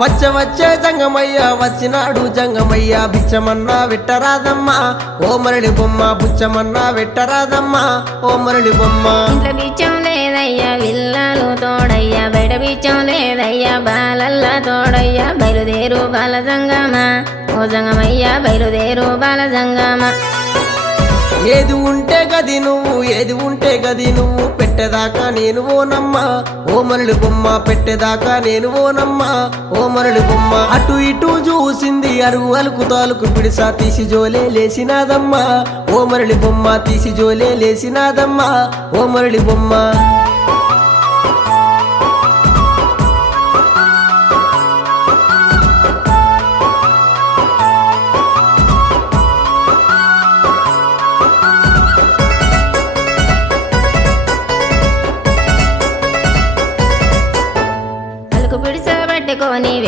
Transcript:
వచ్చే జంగమయ్య వచ్చినాడు జంగమయ్య బిచ్చమన్నా వెట్టరాదమ్మా ఓ మరళి బొమ్మ బుచ్చమన్నా వెట్టరాదమ్మా ఓ మరళి బొమ్మ. ఇంట్లో బిచ్చం లేదయ్యా విల్లాలు తోడయ్యా బయట బిచ్చం లేదయ్యా బాలల్లా తోడయ్యా బయలుదేరు బాల జంగమా ఓ జంగమయ్యా బయలుదేరు బాల జంగమా. ఏది ఉంటే గది నువ్వు ఏది ఉంటే గది నువ్వు పెట్టేదాకా నేను ఓనమ్మా ఓ మరళి బొమ్మ పెట్టేదాకా నేను ఓనమ్మా ఓ మరళి బొమ్మ. అటు ఇటు చూసింది అరుగు అలుకు తాలుకు పిడిసా తీసి జోలే లేసినాదమ్మా ఓ మరళి బొమ్మ తీసి జోలే లేసినాదమ్మా ఓ మరళి బొమ్మ.